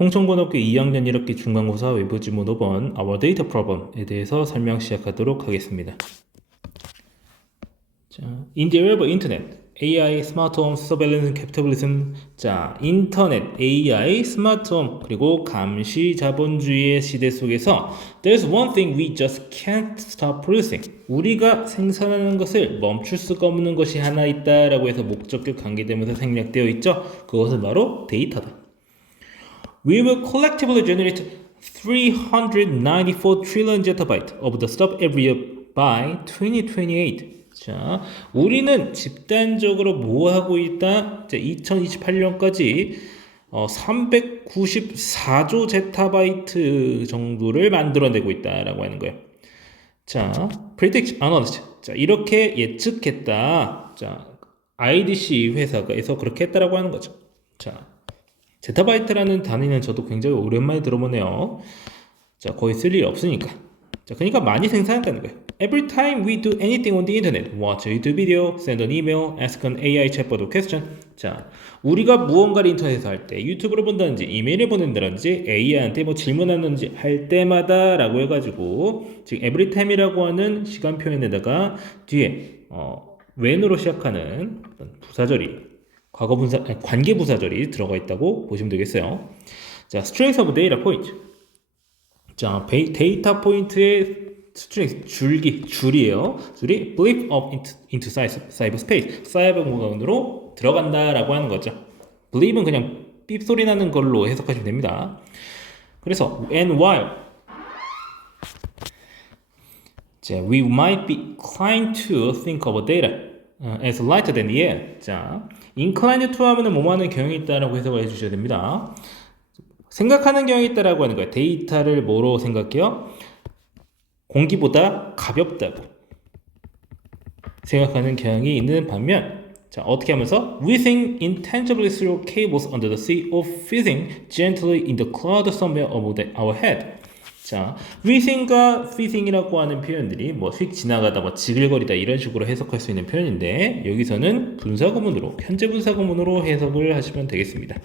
홍천고등학교 2학년 1학기 중간고사 외부 지문 5번 Our Data Problem에 대해서 설명 시작하도록 하겠습니다. 자, In the era of Internet, AI, 스마트홈, 서베일런스, 캐피탈리즘. 자, 인터넷, AI, 스마트홈, 그리고 감시 자본주의의 시대 속에서 There's one thing we just can't stop producing. 우리가 생산하는 것을 멈출 수가 없는 것이 하나 있다라고 해서 목적격 관계되면서 생략되어 있죠. 그것은 바로 데이터다. We will collectively generate 394 trillion zettabyte of the stuff every year by 2028. 자, 우리는 집단적으로 뭐 하고 있다? 자, 2028년까지 394조 제타바이트 정도를 만들어내고 있다라고 하는 거예요. 자, predict analyst. 자, 이렇게 예측했다. 자, IDC 회사에서 그렇게 했다라고 하는 거죠. 자, 제타바이트라는 단위는 저도 굉장히 오랜만에 들어보네요. 자, 거의 쓸 일이 없으니까. 자, 그러니까 많이 생산한다는 거예요. Every time we do anything on the internet, watch a YouTube video, send an email, ask an AI chatbot a question. 자, 우리가 무언가를 인터넷에서 할 때, 유튜브를 본다든지, 이메일을 보낸다든지, AI한테 뭐 질문하는지 할 때마다 라고 해가지고, 지금 every time이라고 하는 시간 표현에다가 뒤에, when으로 시작하는 어떤 부사절이 과거 분사, 관계 부사절이 들어가 있다고 보시면 되겠어요. 자, strings of data point. 자, 데이터 포인트의 스트링 줄이에요. 줄이 blip up into cyberspace. 사이버 공간으로 들어간다라고 하는 거죠. blip은 그냥 삐 소리 나는 걸로 해석하시면 됩니다. 그래서 and while 자, we might be inclined to think of data as lighter than the air. 자, inclined to 하면은 뭐뭐 하는 경향이 있다라고 해석을 해주셔야 됩니다. 생각하는 경향이 있다라고 하는 거예요. 데이터를 뭐로 생각해요? 공기보다 가볍다고 생각하는 경향이 있는 반면, 자, 어떻게 하면서 we think intangibly through cables under the sea or fizzing gently in the cloud somewhere above our head. 자, whizzing과 fizzing이라고 하는 표현들이 뭐 휙 지나가다, 뭐 지글거리다 이런 식으로 해석할 수 있는 표현인데, 여기서는 분사구문으로, 현재 분사구문으로 해석을 하시면 되겠습니다.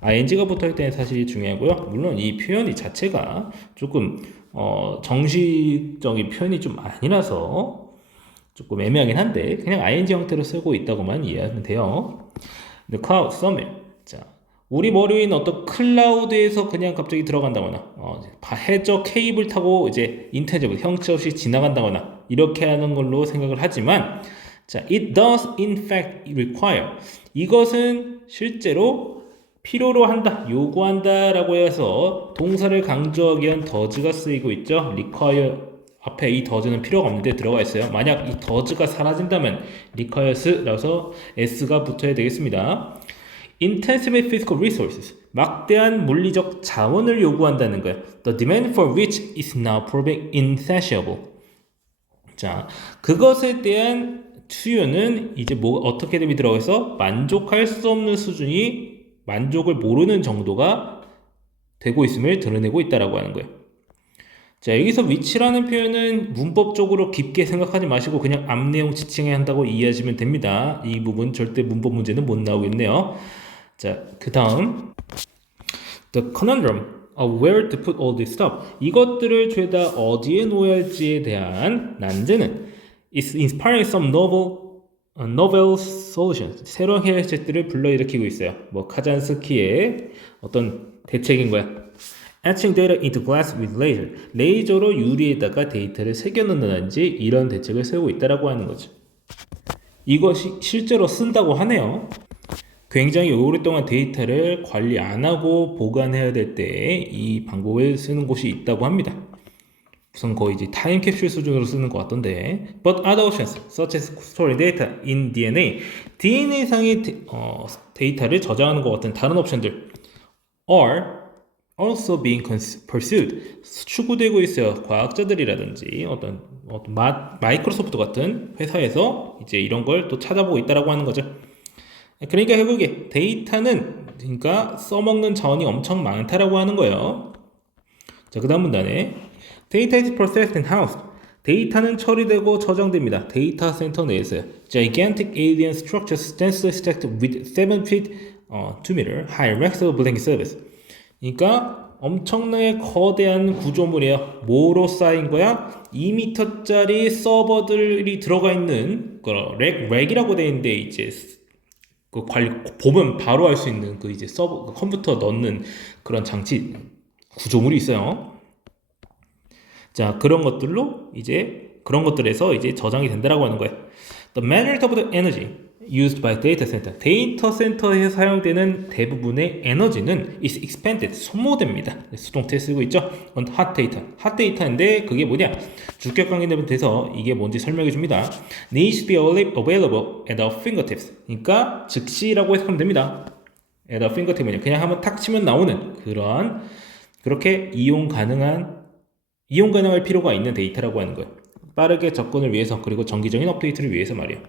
ing가 붙어있을 때는 사실 중요하고요. 물론 이 표현이 자체가 조금 정식적인 표현이 좀 아니라서 조금 애매하긴 한데 그냥 ing 형태로 쓰고 있다고만 이해하면 돼요. The cloud somewhere. 자, 우리 머리 위에 있는 어떤 클라우드에서 그냥 갑자기 들어간다거나 해저 케이블 타고 이제 인터제블 형체 없이 지나간다거나 이렇게 하는 걸로 생각을 하지만, 자, it does in fact require. 이것은 실제로 필요로 한다, 요구한다 라고 해서 동사를 강조하기 위한 does가 쓰이고 있죠. require 앞에 이 does는 필요가 없는데 들어가 있어요. 만약 이 does가 사라진다면 requires라서 s가 붙어야 되겠습니다. intensive physical resources. 막대한 물리적 자원을 요구한다는 거예요. The demand for which is now proving insatiable. 자, 그것에 대한 수요는 이제 뭐 어떻게 되면 들어가서 만족할 수 없는 수준이, 만족을 모르는 정도가 되고 있음을 드러내고 있다라고 하는 거예요. 자, 여기서 which라는 표현은 문법적으로 깊게 생각하지 마시고 그냥 앞 내용 지칭해야 한다고 이해하시면 됩니다. 이 부분 절대 문법 문제는 못 나오겠네요. 자, 그 다음 the conundrum of where to put all this stuff. 이것들을 죄다 어디에 놓아야 할지에 대한 난제는 is inspiring some novel solutions. 새로운 해결책들을 불러일으키고 있어요. 뭐 카잔스키의 어떤 대책인 거야. Etching data into glass with laser. 레이저로 유리에다가 데이터를 새겨넣는다든지 이런 대책을 세우고 있다라고 하는 거죠. 이것이 실제로 쓴다고 하네요. 굉장히 오랫동안 데이터를 관리 안 하고 보관해야 될 때 이 방법을 쓰는 곳이 있다고 합니다. 우선 거의 이제 타임캡슐 수준으로 쓰는 것 같던데. But other options, such as storing data in DNA, DNA상의 데이터를 저장하는 것 같은 다른 옵션들 are also being pursued. 추구되고 있어요. 과학자들이라든지 어떤 마이크로소프트 같은 회사에서 이제 이런 걸 또 찾아보고 있다라고 하는 거죠. 그러니까 결국에 데이터는 그러니까 써먹는 자원이 엄청 많다라고 하는 거예요. 자, 그 다음 문단에 Data is processed and housed. 데이터는 처리되고 저장됩니다. 데이터 센터 내에서요. Gigantic alien structures densely stacked with 7 feet 2 meter high racks of blank service. 그러니까 엄청나게 거대한 구조물이에요. 뭐로 쌓인 거야? 2m짜리 서버들이 들어가 있는 렉이라고 되어 있는데 이제 그 보면 바로 알 수 있는 그 이제 서버 그 컴퓨터 넣는 그런 장치 구조물이 있어요. 자, 그런 것들로 이제 그런 것들에서 이제 저장이 된다라고 하는 거예요. The majority of the energy used by data center. 데이터 센터에 사용되는 대부분의 에너지는 is expended, 소모됩니다. 수동태 쓰고 있죠. on hot data. hot data인데 그게 뭐냐? 주격 관계되면 돼서 이게 뭔지 설명해 줍니다. needs to be available at our fingertips. 그러니까 즉시라고 해석하면 됩니다. at our fingertips는 그냥 한번 탁 치면 나오는 그러한 그렇게 이용 가능할 필요가 있는 데이터라고 하는 거예요. 빠르게 접근을 위해서 그리고 정기적인 업데이트를 위해서 말이에요.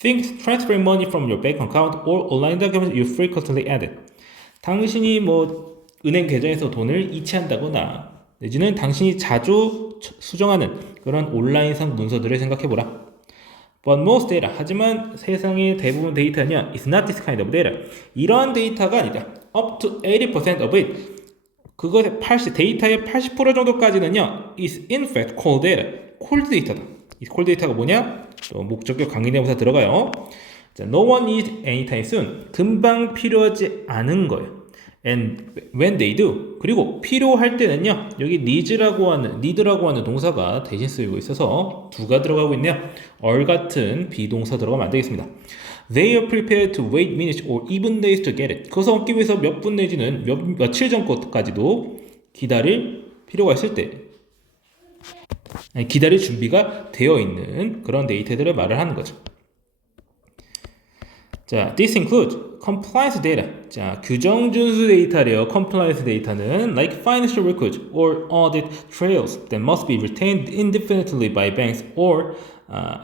Think transfer money from your bank account or online documents you frequently edit. 당신이 뭐 은행 계좌에서 돈을 이체한다거나 내지는 당신이 자주 수정하는 그런 온라인상 문서들을 생각해보라. But most data, 하지만 세상의 대부분 데이터는 is not this kind of data. 이러한 데이터가 아니다. Up to 80% of it. 그것의 데이터의 80% 정도까지는요, is in fact cold data. 콜드 데이터다. 이 콜드 데이터가 뭐냐? 목적격 관계대명사 들어가요. 자, no one needs anytime soon. 금방 필요하지 않은 거예요. And when they do. 그리고 필요할 때는요, 여기 need라고 하는 동사가 대신 쓰이고 있어서 두가 들어가고 있네요. or 같은 비동사 들어가면 안 되겠습니다. They are prepared to wait minutes or even days to get it. 그것을 얻기 위해서 몇 분 내지는 며칠 전 것까지도 기다릴 필요가 있을 때 기다릴 준비가 되어 있는 그런 데이터들을 말을 하는 거죠. 자, this includes compliance data. 자, 규정 준수 데이터래요. compliance 데이터는 like financial records or audit trails that must be retained indefinitely by banks or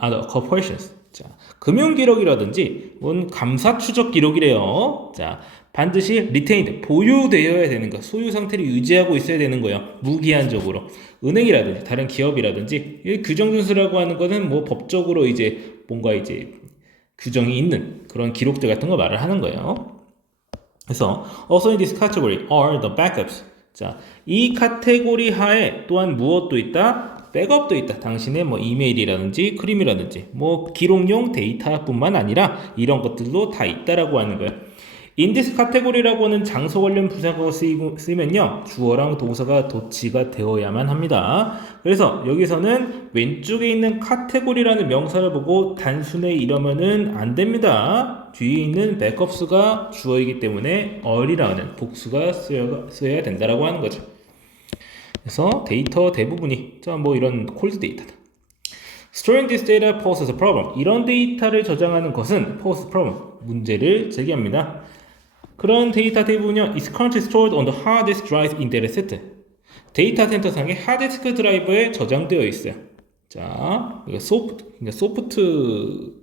other corporations. 자, 금융 기록이라든지 감사 추적 기록이래요. 자, 반드시 retained, 보유되어야 되는 거, 소유 상태를 유지하고 있어야 되는 거예요. 무기한적으로. 은행이라든지 다른 기업이라든지 이 규정 준수라고 하는 거는 뭐 법적으로 이제 뭔가 이제 규정이 있는 그런 기록들 같은 거 말을 하는 거예요. 그래서 also in this category are the backups. 자, 이 카테고리 하에 또한 무엇도 있다? 백업도 있다. 당신의 뭐 이메일이라든지 크림이라든지 뭐 기록용 데이터뿐만 아니라 이런 것들도 다 있다라고 하는 거예요. in this category라고 하는 장소 관련 부사가 쓰이면요, 주어랑 동사가 도치가 되어야만 합니다. 그래서 여기서는 왼쪽에 있는 카테고리라는 명사를 보고 단순히 이러면은 안 됩니다. 뒤에 있는 백업수가 주어이기 때문에 are이라는 복수가 쓰여야 된다라고 하는 거죠. 그래서 데이터 대부분이 뭐 이런 콜드 데이터다. Storing this data poses a problem. 이런 데이터를 저장하는 것은 pose problem, 문제를 제기합니다. 그런 데이터 대부분은 is currently stored on the hard disk drive in data center. 데이터 센터 상의 하드디스크 드라이브에 저장되어 있어요. 자, 소프트라든가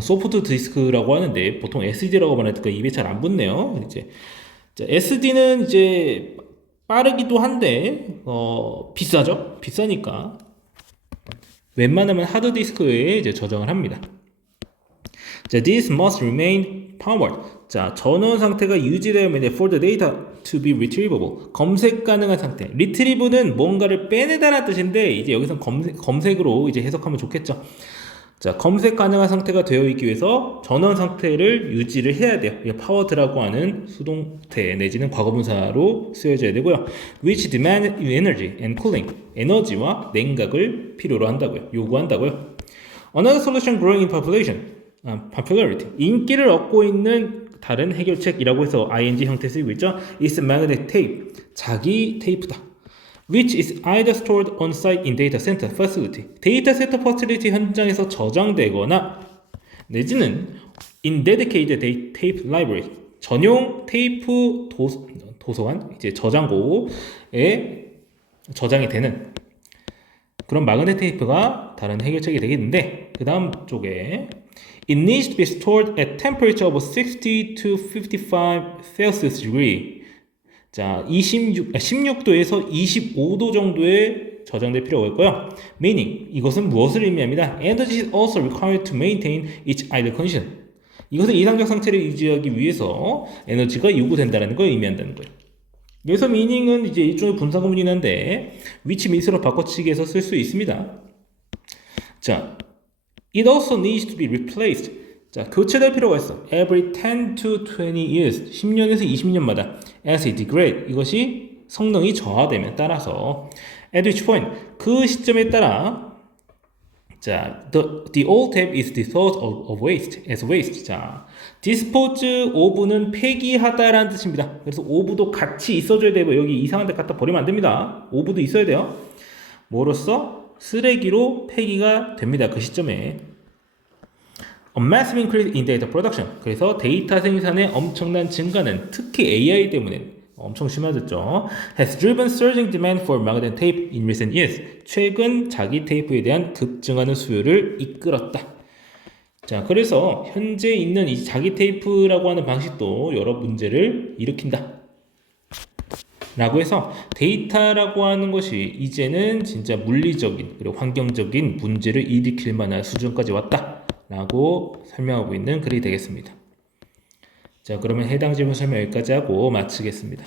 소프트 디스크라고 하는데 보통 SD라고 말하니까 입에 잘 안 붙네요. 이제 자, SD는 이제 빠르기도 한데 비싸죠. 비싸니까 웬만하면 하드디스크에 이제 저장을 합니다. 자, this must remain powered. 자, 전원 상태가 유지되면 for the data to be retrievable. 검색 가능한 상태. retrieve는 뭔가를 빼내다라는 뜻인데 이제 여기서 검색으로 이제 해석하면 좋겠죠. 자, 검색 가능한 상태가 되어 있기 위해서 전원 상태를 유지를 해야 돼요. 이게 powered라고 하는 수동태 내지는 과거분사로 쓰여져야 되고요. which demand energy and cooling. 에너지와 냉각을 필요로 한다고요. 요구한다고요. Another solution growing in popularity. 인기를 얻고 있는 다른 해결책이라고 해서 ing 형태 쓰이고 있죠. is magnetic tape. 자기 테이프다. which is either stored on site in data center facility. 데이터 센터 퍼실리티 현장에서 저장되거나 내지는 in dedicated tape library. 전용 테이프 도서관, 이제 저장고에 저장이 되는 그런 마그넷 테이프가 다른 해결책이 되겠는데 그 다음 쪽에 It needs to be stored at temperature of 60 to 55 Celsius degree. 자, 16도에서 25도 정도에 저장될 필요가 있고요. Meaning, 이것은 무엇을 의미합니다? Energy is also required to maintain its ideal condition. 이것은 이상적 상태를 유지하기 위해서 에너지가 요구된다는 걸 의미한다는 거예요. 여기서 미닝은 이제 일종의 분사구문이긴 한데 which means로 바꿔치기해서 쓸 수 있습니다. 자, it also needs to be replaced. 자, 교체될 필요가 있어. Every 10 to 20 years, 10년에서 20년마다 as it degrades. 이것이 성능이 저하되면 따라서 at which point, 그 시점에 따라 자, the old tap is disposed of waste as waste. 자, dispose of는 폐기하다라는 뜻입니다. 그래서 of도 같이 있어줘야 되고 여기 이상한 데 갖다 버리면 안 됩니다. of도 있어야 돼요. 뭐로써 쓰레기로 폐기가 됩니다. 그 시점에. A massive increase in data production. 그래서 데이터 생산의 엄청난 증가는 특히 AI 때문에 엄청 심해졌죠. Has driven surging demand for magnetic tape in recent years. 최근 자기 테이프에 대한 급증하는 수요를 이끌었다. 자, 그래서 현재 있는 이 자기 테이프라고 하는 방식도 여러 문제를 일으킨다. 라고 해서 데이터라고 하는 것이 이제는 진짜 물리적인 그리고 환경적인 문제를 일으킬 만한 수준까지 왔다. 라고 설명하고 있는 글이 되겠습니다. 자, 그러면 해당 질문 설명 여기까지 하고 마치겠습니다.